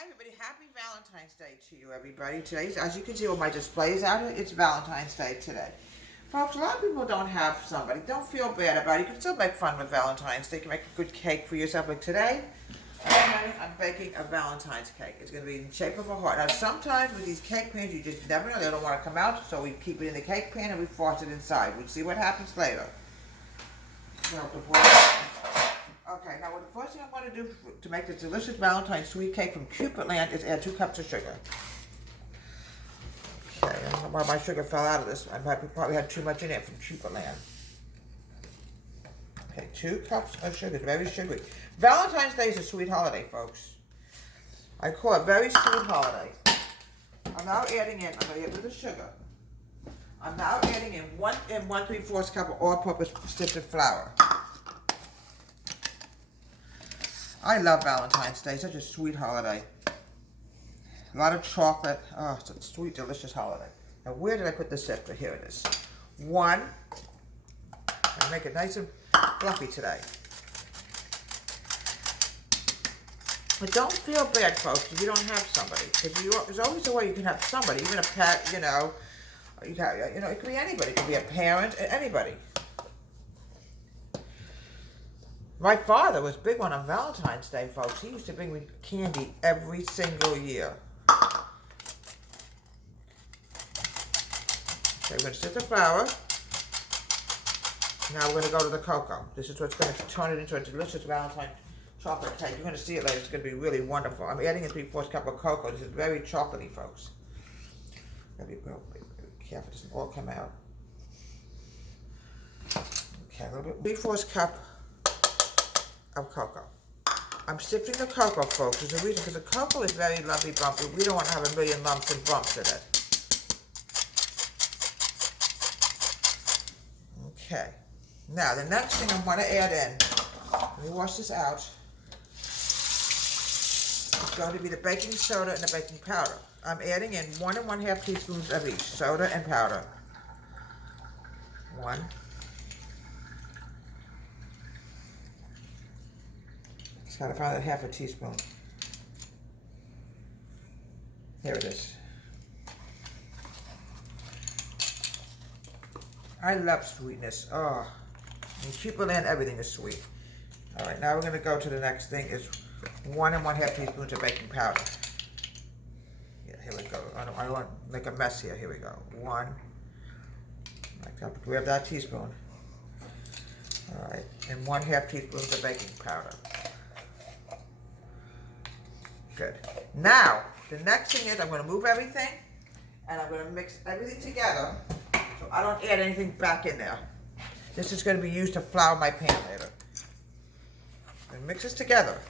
Hi everybody, happy Valentine's Day to you everybody. Today's, as you can see with my displays out here, it's Valentine's Day today. Folks, a lot of people don't have somebody. Don't feel bad about it. You can still make fun with Valentine's Day. You can make a good cake for yourself. Like today, I'm baking a Valentine's cake. It's going to be in the shape of a heart. Now sometimes with these cake pans, you just never know. They don't want to come out, so we keep it in the cake pan and we force it inside. We'll see what happens later. Okay, now the first thing I'm going to do to make this delicious Valentine's sweet cake from Cupid Land is add 2 cups of sugar. Okay, I don't know why my sugar fell out of this. I probably had too much in it from Cupid Land. Okay, 2 cups of sugar, very sugary. Valentine's Day is a sweet holiday, folks. I call it very sweet holiday. I'm now adding in, I'm going to get rid of the sugar. I'm now adding in 1 3/4 cup of all-purpose sifted flour. I love Valentine's Day, such a sweet holiday. A lot of chocolate. Oh, it's a sweet, delicious holiday. Now, where did I put the sifter? Here it is. 1. I'll make it nice and fluffy today. But don't feel bad, folks, if you don't have somebody. Because there's always a way you can have somebody, even a pet, you know. It could be anybody. It could be a parent, anybody. My father was big one on Valentine's Day, folks. He used to bring me candy every single year. Okay, we're going to sift the flour. Now we're going to go to the cocoa. This is what's going to turn it into a delicious Valentine chocolate cake. You're going to see it later. It's going to be really wonderful. I'm adding a 3/4 cup of cocoa. This is very chocolatey, folks. Be careful it doesn't all come out. Okay, a little bit. 3/4 cup of cocoa. I'm sifting the cocoa, folks. There's a reason, because the cocoa is very lumpy, bumpy. We don't want to have a million lumps and bumps in it. Okay. Now, the next thing I want to add in, let me wash this out, it's going to be the baking soda and the baking powder. I'm adding in 1 1/2 teaspoons of each, soda and powder. 1. Gotta find that 1/2 teaspoon. Here it is. I love sweetness. Oh, in Cupid Land, everything is sweet. All right, now we're gonna go to the next thing. Is 1 1/2 teaspoons of baking powder. Yeah, here we go. I don't want to make a mess here. Here we go. 1. I have to grab that teaspoon. All right, and 1/2 teaspoons of baking powder. Good. Now, the next thing is I'm going to move everything, and I'm going to mix everything together so I don't add anything back in there. This is going to be used to flour my pan later. And mix this together.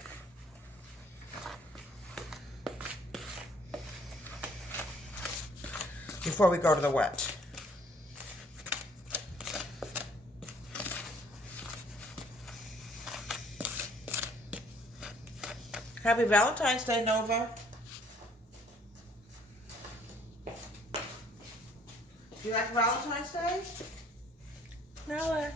Before we go to the wet. Happy Valentine's Day, Nova. Do you like Valentine's Day? Noah.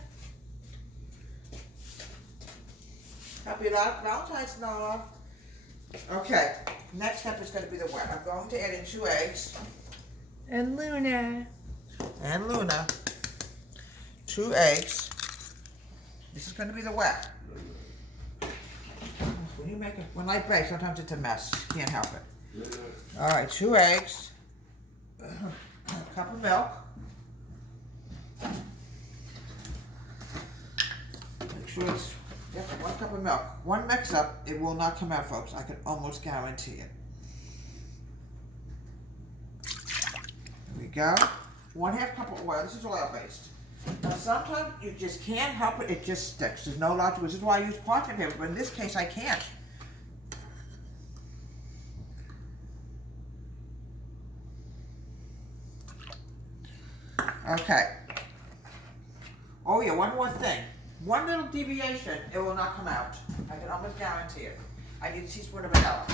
Happy Valentine's, Noah. Okay, next step is going to be the wet. I'm going to add in 2 eggs. And Luna. And Luna. 2 eggs. This is going to be the wet. When I bake, sometimes it's a mess. Can't help it. All right, 2 eggs, a cup of milk. Make sure it's 1 cup of milk. 1 mix up, it will not come out, folks. I can almost guarantee it. There we go. 1/2 cup of oil. This is oil based. Now sometimes you just can't help it. It just sticks. There's no logic. This is why I use parchment paper, but in this case I can't. Okay. Oh yeah, one more thing. 1 little deviation, it will not come out. I can almost guarantee it. I need a teaspoon of vanilla.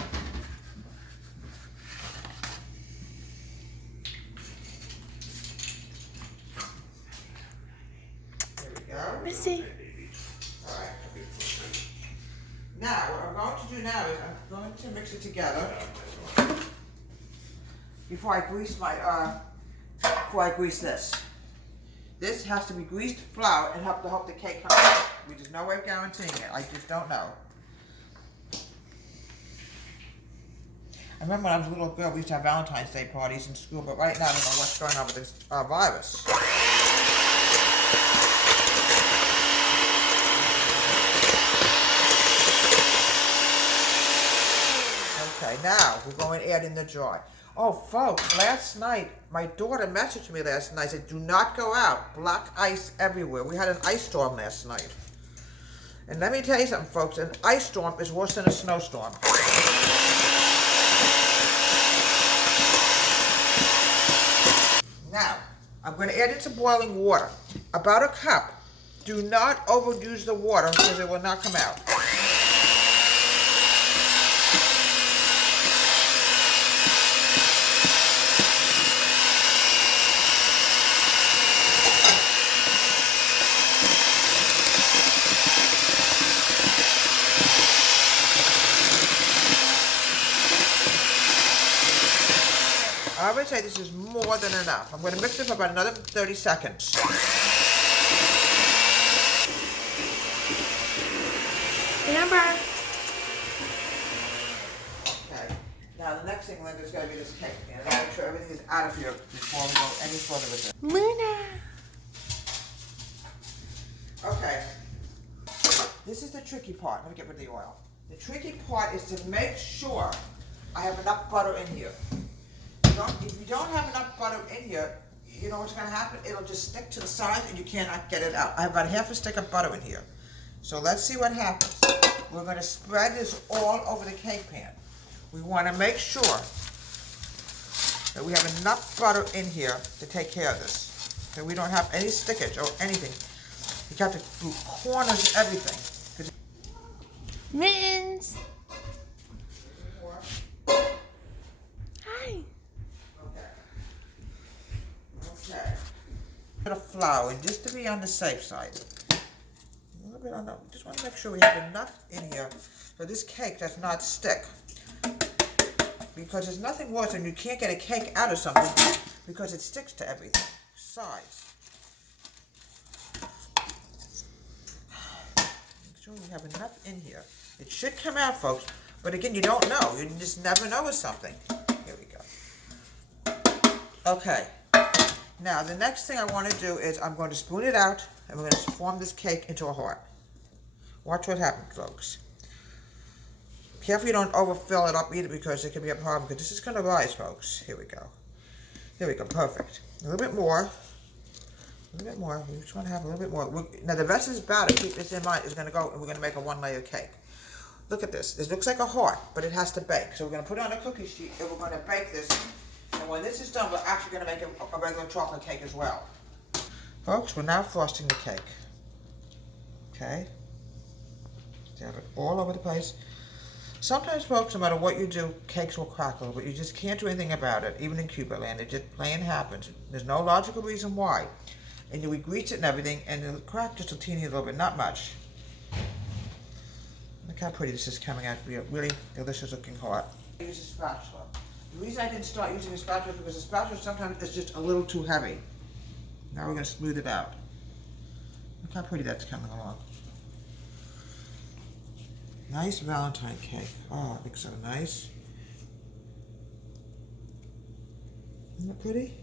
There we go. Missy. All right. Now, what I'm going to do now is going to mix it together before I grease this. This has to be greased flour and help the cake come out. There's no way of guaranteeing it. I just don't know. I remember when I was a little girl, we used to have Valentine's Day parties in school, but right now I don't know what's going on with this virus. Okay, now we're going to add in the jar. Oh, folks, last night, my daughter messaged me last night, said, do not go out. Black ice everywhere. We had an ice storm last night. And let me tell you something, folks, an ice storm is worse than a snowstorm. Now, I'm going to add in some boiling water. About a cup. Do not overuse the water because it will not come out. I would say this is more than enough. I'm going to mix it for about another 30 seconds. Remember? Okay. Now the next thing, Linda, is going to be this cake. And I make sure everything is out of here before we go any further with it. Luna. Okay. This is the tricky part. Let me get rid of the oil. The tricky part is to make sure I have enough butter in here. If you don't have enough butter in here, you know what's going to happen? It'll just stick to the sides and you cannot get it out. I have about half a stick of butter in here. So let's see what happens. We're going to spread this all over the cake pan. We want to make sure that we have enough butter in here to take care of this. So we don't have any stickage or anything. You got to do corners, everything. Mittens. Hi. Okay. A bit of flour, just to be on the safe side. A little bit on the, just want to make sure we have enough in here so this cake does not stick. Because there's nothing worse than you can't get a cake out of something because it sticks to everything. Sides. Make sure we have enough in here. It should come out, folks. But again, you don't know. You just never know with something. Here we go. Okay. Now, the next thing I want to do is I'm going to spoon it out, and we're going to form this cake into a heart. Watch what happens, folks. Careful you don't overfill it up either because it can be a problem, because this is going to rise, folks. Here we go. Here we go. Perfect. A little bit more. A little bit more. We just want to have a little bit more. Now, the rest of this batter, keep this in mind, is going to go, and we're going to make a one-layer cake. Look at this. This looks like a heart, but it has to bake. So we're going to put it on a cookie sheet, and we're going to bake this. And when this is done, we're actually going to make a regular chocolate cake as well. Folks, we're now frosting the cake. Okay? Have it all over the place. Sometimes, folks, no matter what you do, cakes will crackle, but you just can't do anything about it, even in Cuba land. It just plain happens. There's no logical reason why. And we grease it and everything, and it'll crack just a teeny little bit, not much. Look how pretty this is coming out to be a really delicious looking heart. I use a spatula. The reason I didn't start using a spatula is because the spatula sometimes is just a little too heavy. Now we're going to smooth it out. Look how pretty that's coming along. Nice Valentine cake. Oh, it looks so nice. Isn't it pretty?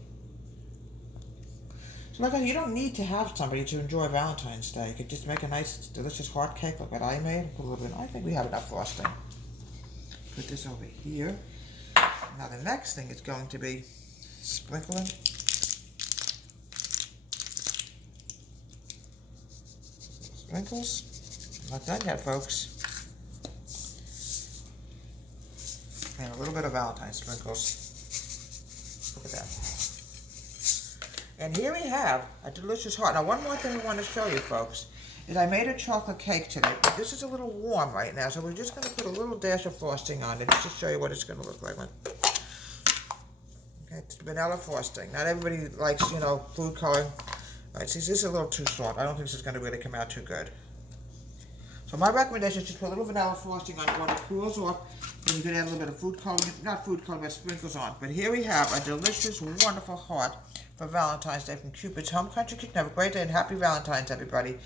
So like I said, you don't need to have somebody to enjoy Valentine's Day. You could just make a nice, delicious heart cake like what I made. Put a little bit. I think we have enough frosting. Put this over here. Now the next thing is going to be sprinkling. Sprinkles. Not done yet, folks. And a little bit of Valentine sprinkles. Look at that. And here we have a delicious heart. Now, one more thing we want to show you, folks, is I made a chocolate cake today. But this is a little warm right now, so we're just going to put a little dash of frosting on it just to show you what it's going to look like. Okay, it's vanilla frosting. Not everybody likes, you know, food coloring. All right, see, this is a little too soft. I don't think this is going to really come out too good. So my recommendation is just put a little vanilla frosting on it when it cools off. Then you can add a little bit of food coloring, not food coloring, but sprinkles on. But here we have a delicious, wonderful heart for Valentine's Day from Cubits Home Country Kitchen. Have a great day and happy Valentine's, everybody.